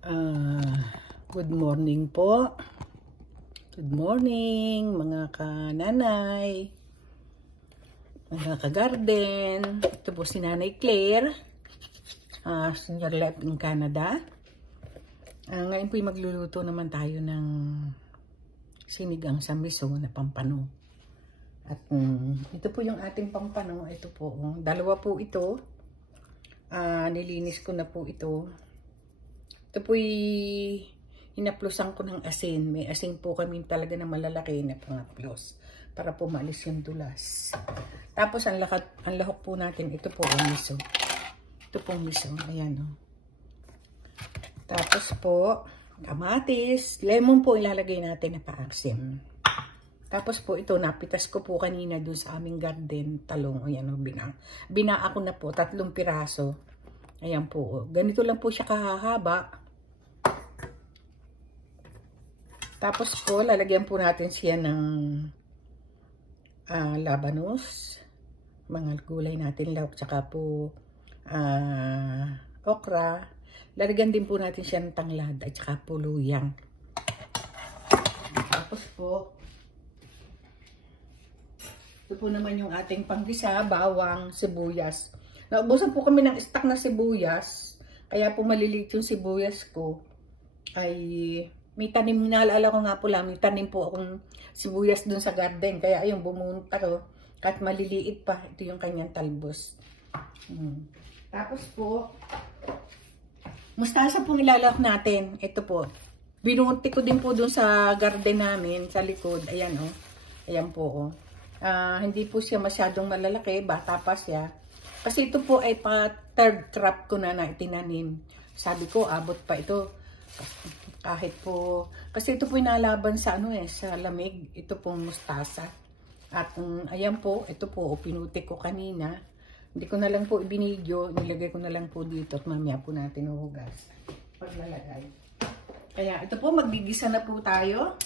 Good morning po. Good morning mga kananay, mga kagarden. Ito po si Nanay Claire, Senior Life in Canada. Ngayon po magluluto naman tayo ng sinigang sa miso na pampano. At ito po yung ating pampano. Ito po, dalawa po ito. Nilinis ko na po ito. Ito po'y hinaplusan ko ng asin. May asin po kami talaga na malalaki na pangaplos para po maalis yung dulas. Tapos ang lahok po natin, ito po ang miso. Ito pong miso. Ayan o. Tapos po, kamatis, lemon po ilalagay natin na paasim. Tapos po ito, napitas ko po kanina dun sa aming garden, talong. Ayan o, binaa ko na po, 3 piraso. Ayan po. Ganito lang po siya kahahaba. Tapos po, lalagyan po natin siya ng labanos. Mga gulay natin, lauk, tsaka po okra. Lalagyan din po natin siya ng tanglad at tsaka po luyang. Tapos po, ito po naman yung ating panggisa, bawang, sibuyas. Naubusan po kami ng stock na sibuyas. Kaya po maliliit yung sibuyas ko. Ay may tanim, naalala ko nga po lang, may tanim po akong sibuyas dun sa garden. Kaya ayun, bumunta ko. Kahit maliliit pa, ito yung kanyang talbos. Tapos po, mustasa pong ilalak natin. Ito po. Binunti ko din po dun sa garden namin, sa likod. Ayan o. Ayan po o. Hindi po siya masyadong malalaki, bata pa siya. Kasi ito po ay pa 3rd crop ko na itinanim. Sabi ko, abot pa ito. Kahit po, kasi ito po inalaban sa sa lamig. Ito pong mustasa. At ayan po, ito po, pinuti ko kanina. Hindi ko na lang po ibinidyo, nilagay ko na lang po dito at mamaya po natin uhugas. Paglalagay. Kaya ito po, magigisa na po tayo.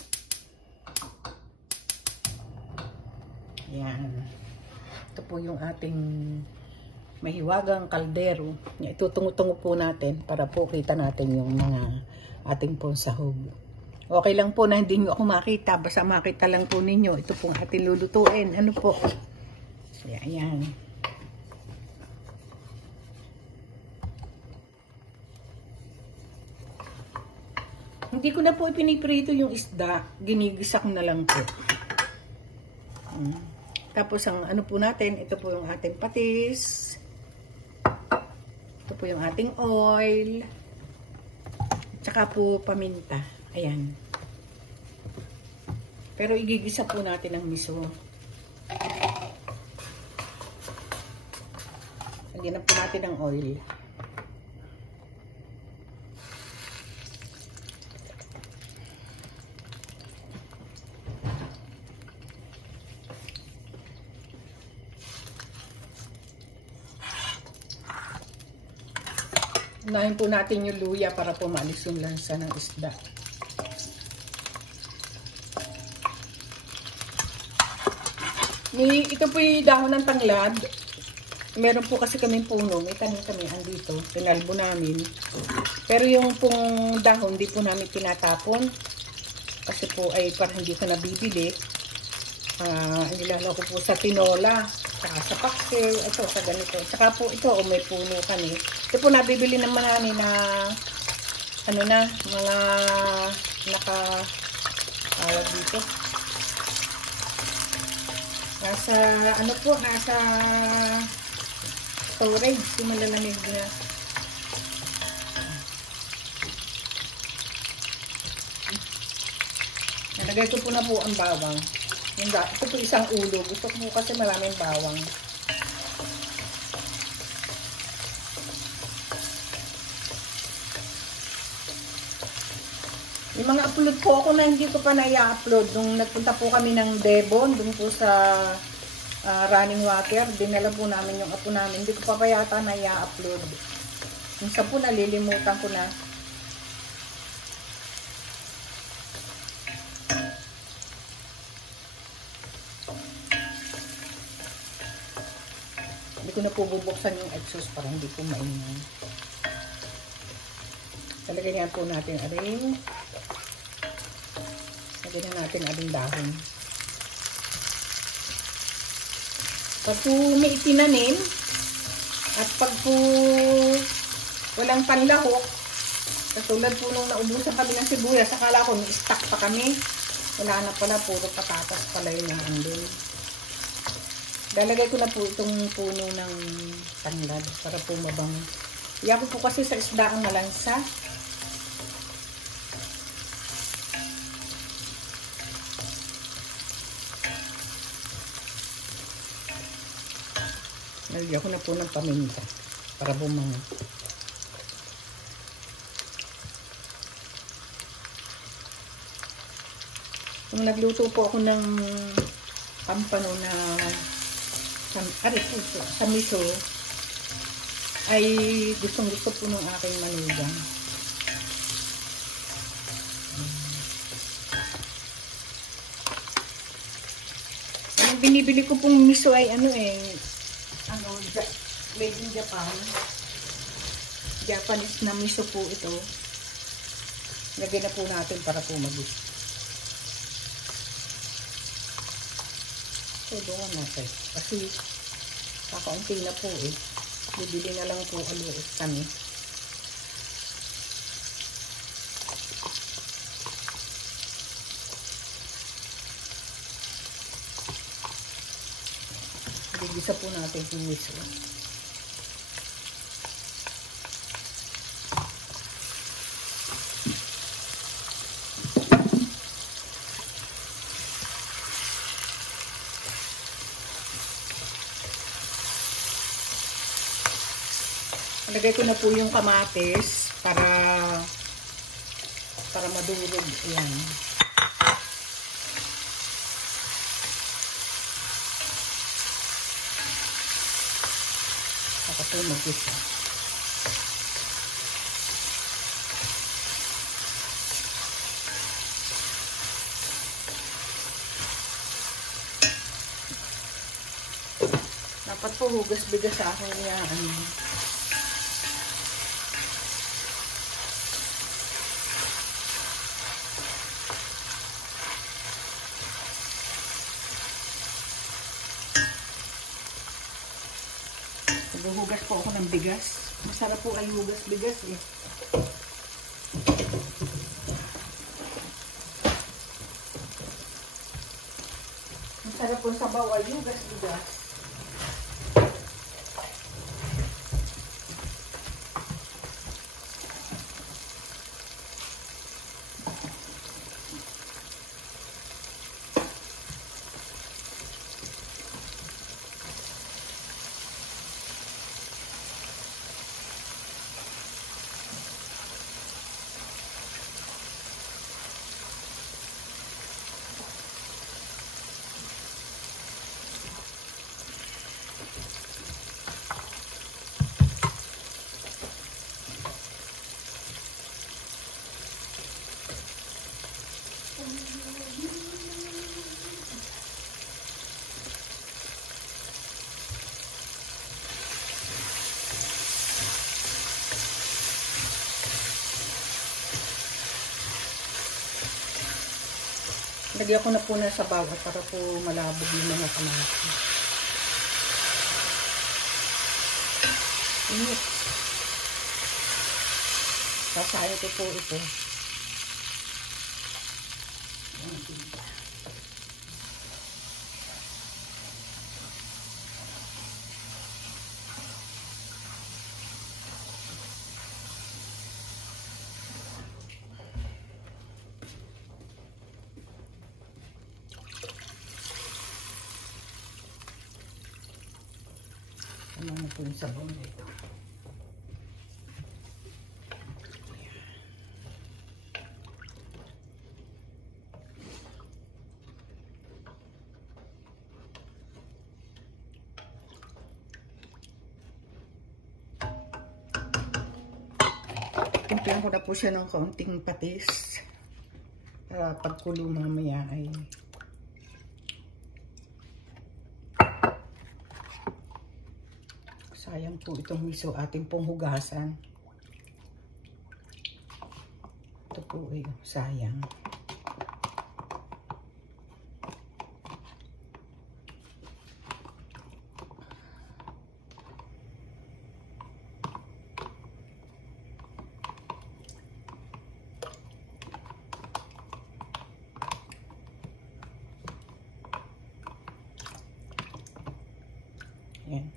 Ayan. Ito po yung ating mahiwagang kaldero. Itutungo-tungo po natin para po kita natin yung mga ating pong sahog. Okay lang po na hindi nyo ako makita. Basta makita lang po ninyo. Ito pong ating lulutuin. Ano po? Ayan. Hindi ko na po ipiniprito yung isda. Ginigisa ko na lang po. Tapos ang ano po natin, ito po yung ating patis. Ito po yung ating oil. Tsaka po paminta. Ayan. Pero igigisa po natin ang miso. Lagyan na po natin ang oil. Unahin po natin yung luya para po maalis yung lansa ng isda. Ito po yung dahon ng tanglad. Meron po kasi kaming puno. May tanim kami andito. Pinalbo namin. Pero yung pong dahon, hindi po namin tinatapon. Kasi po ay parang hindi ko nabibili. Nilalaw ko po sa tinola. Saka sa paksiw. Ito, sa ganito. Saka po ito, may puno kami. Ito po nabibili naman namin na mga dito. Nasa storage, yung malalamig na. Nalagay ko po na po ang bawang. Ito po isang ulo. Gusto ko po kasi maraming bawang. Yung mga upload po ako na hindi ko pa na-i-upload. Nung nagpunta po kami ng Devon, dun po sa running water, dinala po namin yung apo namin. Hindi ko pa yata na-i-upload. Yung sa po nalilimutan ko na. Hindi ko na po bubuksan yung exhaust para hindi po maingay. Lagyan po natin aring dahon. Pag po may itinanim at pag po walang panlahok, katulad po nung naubusan kami ng sibuyas, akala ko stock pa kami. Wala na pala, puro patatas pala yung naandun. Lalagay ko na po itong puno ng tanglad para po mabango. Iyan ko po kasi sa isda ang malansa. Nalagyan ko na po ng paminta para bumango. Kung nagluto po ako ng pampano na sa miso, ay gustong-gusto po ng aking manugang. Ang binibili ko pong miso ay made in Japan. Japanese na miso po ito. Lagyan na po natin para po mag-gusto. So, doon natin. Kasi, kakaunti na po eh. Bibili na lang po ulit kami. Bigisa po natin yung miso. Lagay ko na po yung kamatis para madurog. Ayan. Saka po mag-isa. Dapat po hugas-bigas sa akin yan. Hugas po ako ng bigas. Masarap po ay hugas bigas eh. Masarap po sabaw ay hugas bigas. Lagyan ko na po na sa bawat para po malabog yung mga kamatis. Init. Sasayo ko po ito. Ano na po yung sabon nito. Timpihan ko na po siya ng kaunting patis para pagkulo mamaya ay sayang po itong miso ating pong hugasan. Ito po ay sayang. Ayan.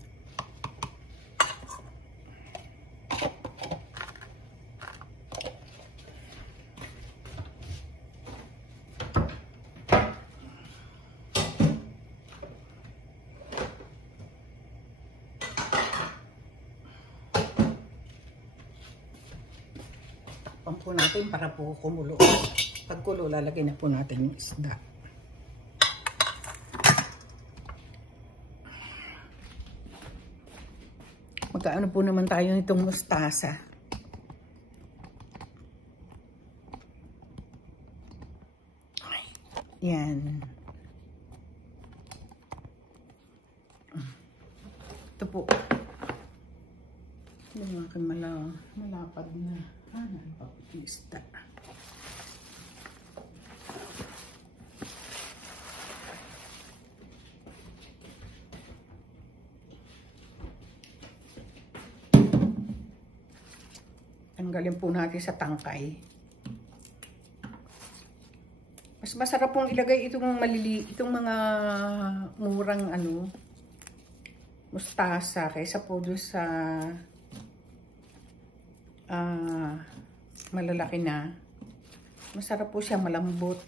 Takpan po natin para po kumulo. Pag kulo, lalagay na po natin yung isda. Magkaano po naman tayo nitong mustasa. Yan. Ito po. Yung aking malapad na isda. Tanggalin po natin sa tangkay. Mas masarap pong ilagay itong itong mga murang mustasa kaysa po doon sa malalaki na. Masarap po siya, malambot.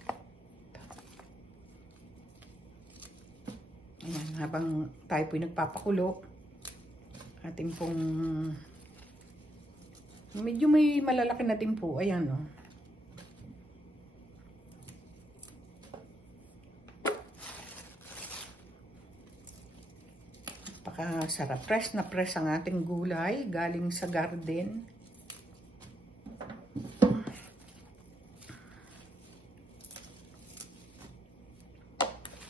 Ayan, habang tayo po nagpapakulo, ating pong medyo may malalaki na din po. Ayan, o. Napakasarap. Fresh na fresh ang ating gulay galing sa garden.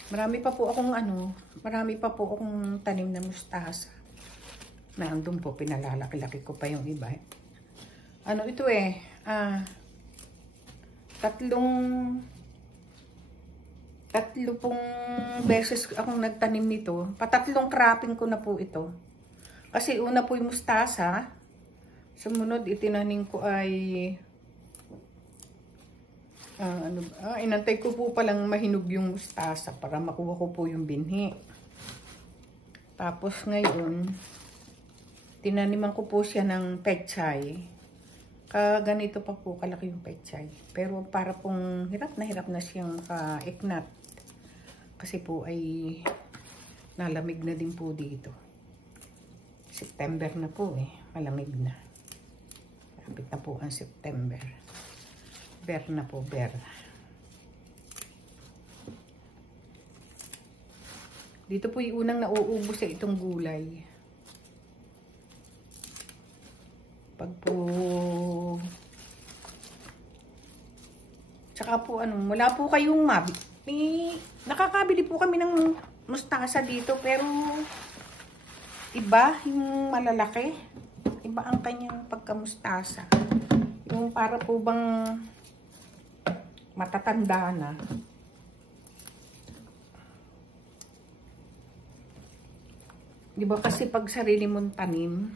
Marami pa po akong tanim na mustasa. Nandun po, pinalalaki-laki ko pa yung iba. Ito tatlo pong beses akong nagtanim nito. Patatlong cropping ko na po ito. Kasi una po yung mustasa. Sumunod, itinanim ko ay inantay ko po palang mahinog yung mustasa para makuha ko po yung binhi. Tapos ngayon, tinaniman ko po siya ng pechay. Ganito pa po kalaki yung pechay. Pero para pong hirap na siyang kaiknat. Kasi po ay nalamig na din po dito. September na po malamig na. Lapit na po ang September. Ber na po, ber. Dito po yung unang nauubos sa itong gulay. Pag po tsaka po wala po kayong nakakabili po kami ng mustasa dito, pero iba yung malalaki. Iba ang kanyang pagkamustasa. Yung para po bang matatanda na. Diba kasi pag sarili mong tanim,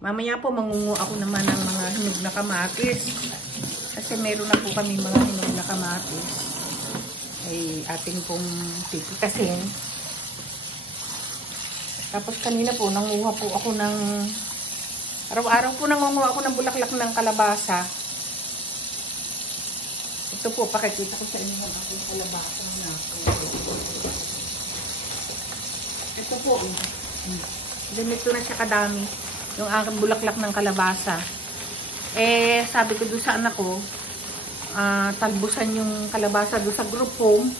mamaya po mangungu ako naman ng mga hinog na kamatis. Kasi meron na po kami mga hinog na kamatis. Ay ating pong pipitasin. Tapos kanina po nanguha po ako ng araw-araw po nangunguha ako ng bulaklak ng kalabasa. Ito po, pakikita ko sa inyo ang aking kalabasa na ito po. Ganito na siya kadami. Yung aking bulaklak ng kalabasa. Sabi ko doon sa anak ko, talbusan yung kalabasa doon sa group home.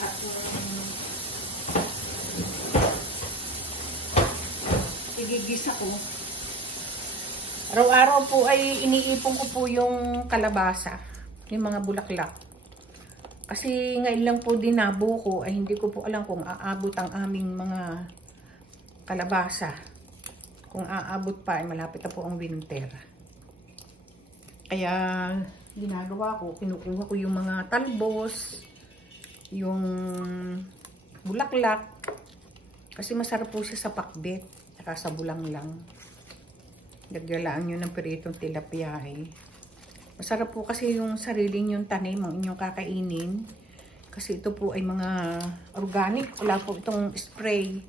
At igigisa ko. Araw-araw po ay iniipon ko po yung kalabasa. Yung mga bulaklak. Kasi ngayon lang po din nabuko ay hindi ko po alam kung aabot ang aming mga kalabasa. Kung aabot pa ay malapit na po ang winter. Kaya ginagawa ko, kinukuha ko yung mga talbos, yung bulaklak, kasi masarap po siya sa pakbet, saka sa bulang lang. Naglalaan nyo ng piritong tilapia eh. Masarap po kasi yung sariling yung tanim ang inyong kakainin. Kasi ito po ay mga organic, wala po itong spray.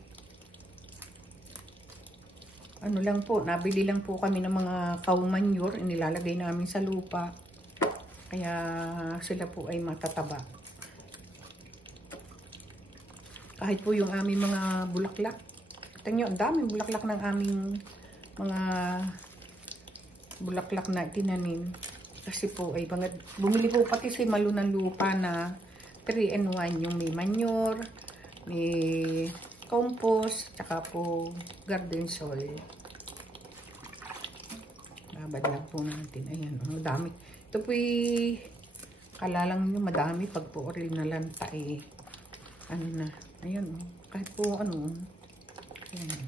Ano lang po, nabili lang po kami ng mga cow manure, inilalagay namin sa lupa. Kaya sila po ay matataba. Kahit po yung aming mga bulaklak. Tingnan nyo, ang daming bulaklak ng aming mga bulaklak na tinanim. Kasi po ay bumili po pati si Malu ng lupa na 3-in-1. Yung may manure, may compost, tsaka po garden soil. Babad lang po natin. Ayan, ang dami. Ito po kalalang nyo madami pag po real na lanta eh. Ano na. Ayan, kahit po ano. Ayan.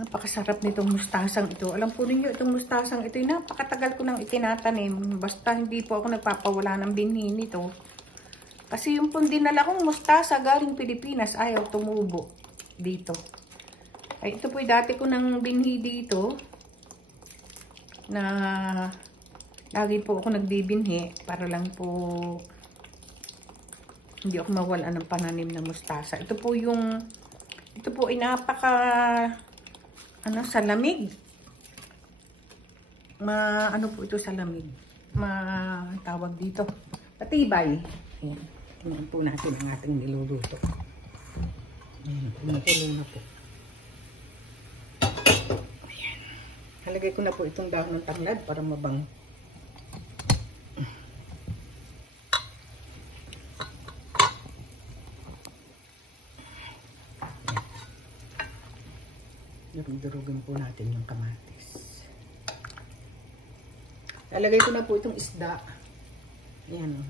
Napakasarap nitong mustasang ito. Alam po ninyo, itong mustasang ito, napakatagal ko nang itinatanim. Basta hindi po ako nagpapawala ng binhi nito. Kasi yung pong dinala kong mustasa galing Pilipinas, ayaw tumubo dito. Ay, ito po dati ko nang binhi dito. Na lagi po ako nagbibinhi para lang po hindi ako mawalan ng pananim ng mustasa. Ito po ay napaka sa lamig. Ano po ito sa lamig? Tawag dito. Patibay. Ayan. Tingnan po natin ang ating niluluto. Ayan. Kumukulo na po. Ayan. Halagay ko na po itong dahon ng tanglad para mabango. Durugin po natin yung kamatis. Lalagay ko na po itong isda. Ayan.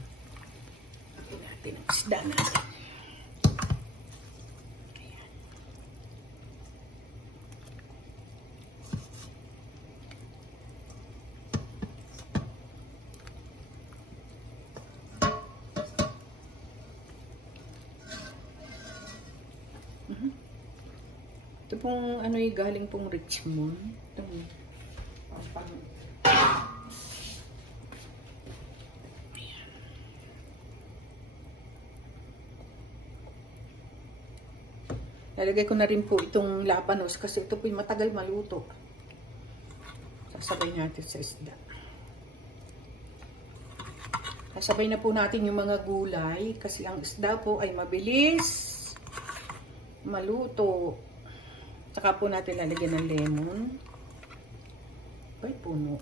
Lagyan natin ang isda natin. Ayan. Ito pong galing pong Richmond. Ito lalagay ko na rin po itong labanos kasi ito po matagal maluto. Sasabay natin sa isda. Sasabay na po natin yung mga gulay kasi ang isda po ay mabilis maluto. Saka po natin lalagyan ng lemon. Ay, puno.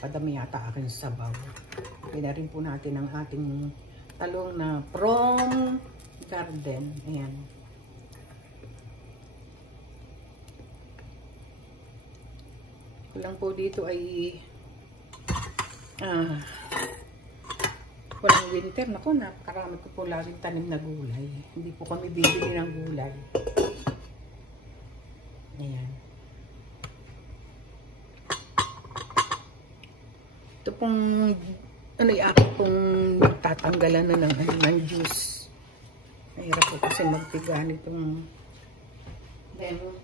Padami yata aking sabaw. Kaya na rin po natin ang ating talong na from garden. Ayan. Kulang po dito ay walang winter. Naku, napakarami ko po laging tanim na gulay. Hindi po kami bibili ng gulay. Ayan. Ito pong aking pong tatanggalan na ng juice. Mahirap po kasi magtigan itong lemon.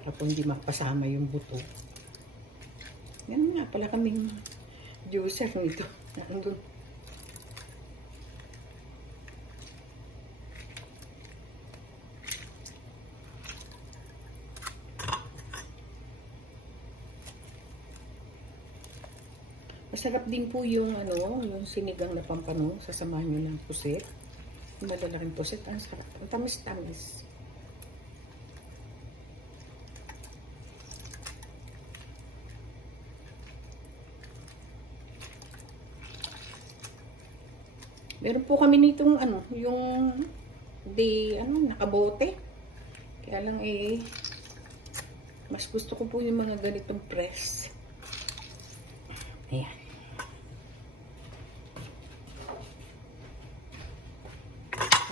Para po hindi mapasama yung buto. Yan nga pala kaming juicer nito. Nandun. Masarap din po yung yung sinigang na pampano. Sasamahan nyo ng pusit. Malalaking pusit. Ang sarap. Ang tamis-tamis. Meron po kami nitong yung nakabote. Kaya lang mas gusto ko po yung mga ganitong press. Ayan.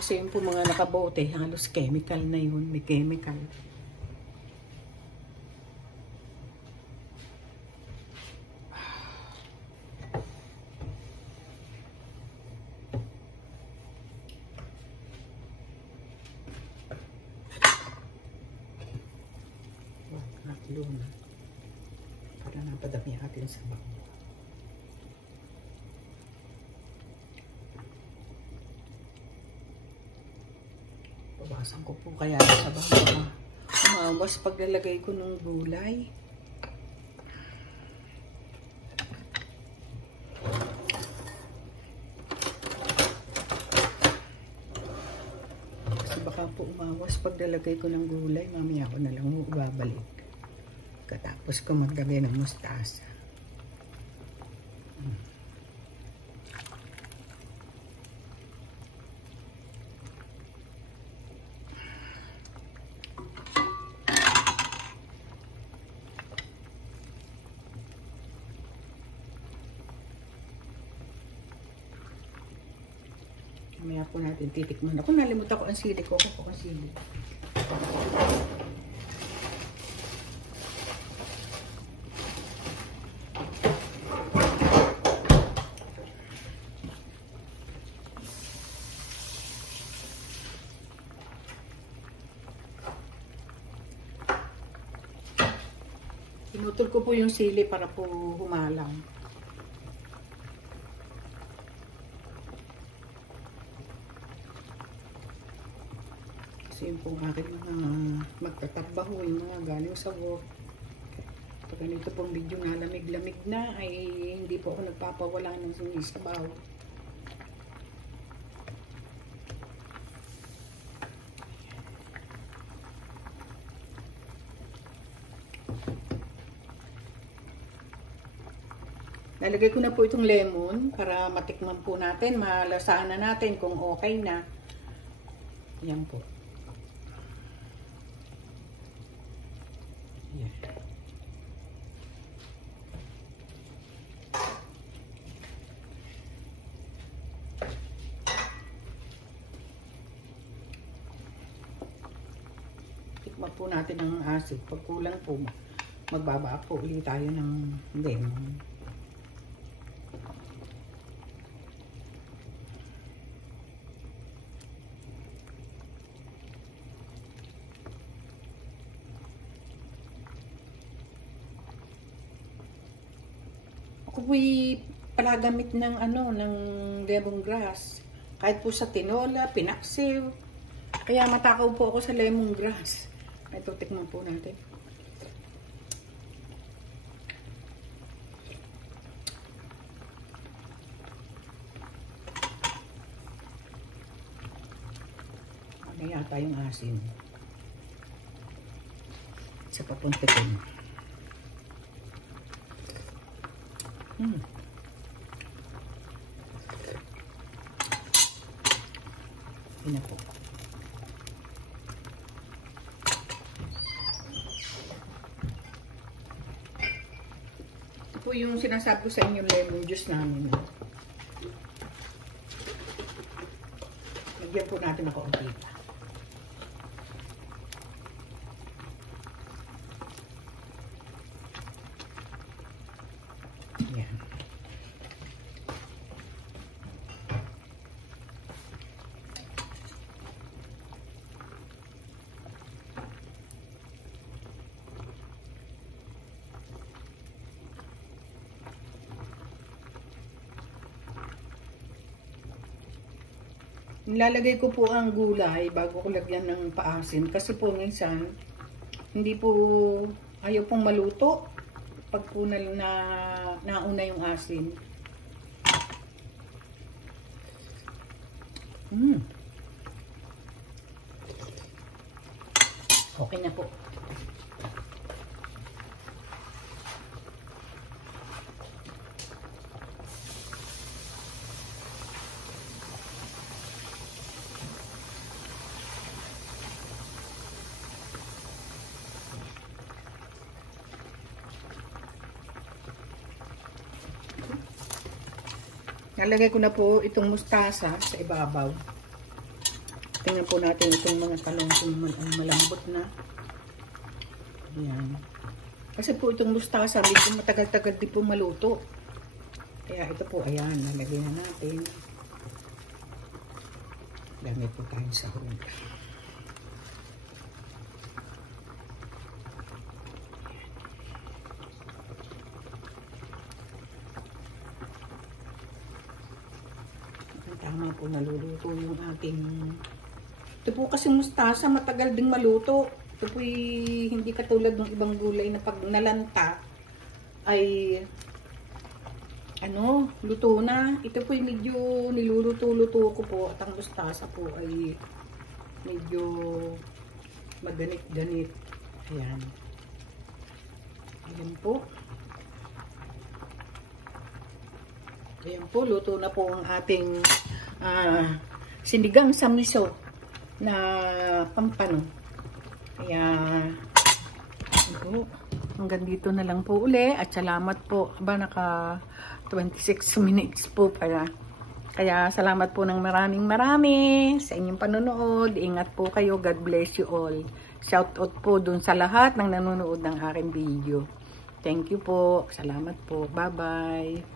Kasi yung po mga nakabote, halos chemical na yun. May chemical. Luna. Para napadami natin sa bawang. Babasan ko po kaya sa bawang. Umawas paglalagay ko ng gulay. Kasi baka po umawas paglalagay ko ng gulay. Mamaya ako na lang babalik. Katapos ko maglagay ng mustasa. Mamaya po natin titikman. Ako nalimutan ko ang sili ko. Ako ang sili. Pinutol ko po yung sili para po humalang. Kasi yung pong aking mga magtatrabaho, yung mga galing sa work. Pag ganito pong video na lamig-lamig na, ay hindi po ako nagpapawala ng sinisabaw. Nalagay ko na po itong lemon para matikman po natin, malasahan na natin kung okay na. Yan po. Yan. Tikman po natin ang asid. Pag kulang po, magbaba po ulit tayo ng lemon. Ako po'y palagamit ng ng lemongrass. Kahit po sa tinola, pinaksiw. Kaya matakaw po ako sa lemongrass. Ito, tikman po natin. Ano yata yung asin? Sa papuntikin. Yun na po. Ito po yung sinasabi ko sa inyo lemon juice namin. Lagyan po natin ako ang pita. Yan. Nilalagay ko po ang gulay bago ko lagyan ng paasin kasi po minsan hindi po ayaw pong maluto pag po nauna yung asin. Okay na po. Nalagay ko na po itong mustasa sa ibabaw. Tingnan po natin itong mga talong kung malambot na. Ayan. Kasi po itong mustasa, medyo matagal-tagal din po maluto. Kaya ito po, ayan, nalagay na natin. Gamit po tayong sahog. Tama po, naluluto yung ating... Ito po kasi mustasa, matagal ding maluto. Ito po hindi katulad ng ibang gulay na pag nalanta ay luto na. Ito po medyo niluluto-luto ko po at ang mustasa po ay medyo maganit-ganit. Ayan. Ayan po. Ayan po, luto na po ang ating sinigang sa miso na pampano. Kaya, hanggang dito na lang po uli at salamat po. Naka 26 minutes po pala. Kaya salamat po ng maraming sa inyong panonood. Ingat po kayo. God bless you all. Shout out po dun sa lahat ng nanonood ng aking video. Thank you po. Salamat po. Bye-bye.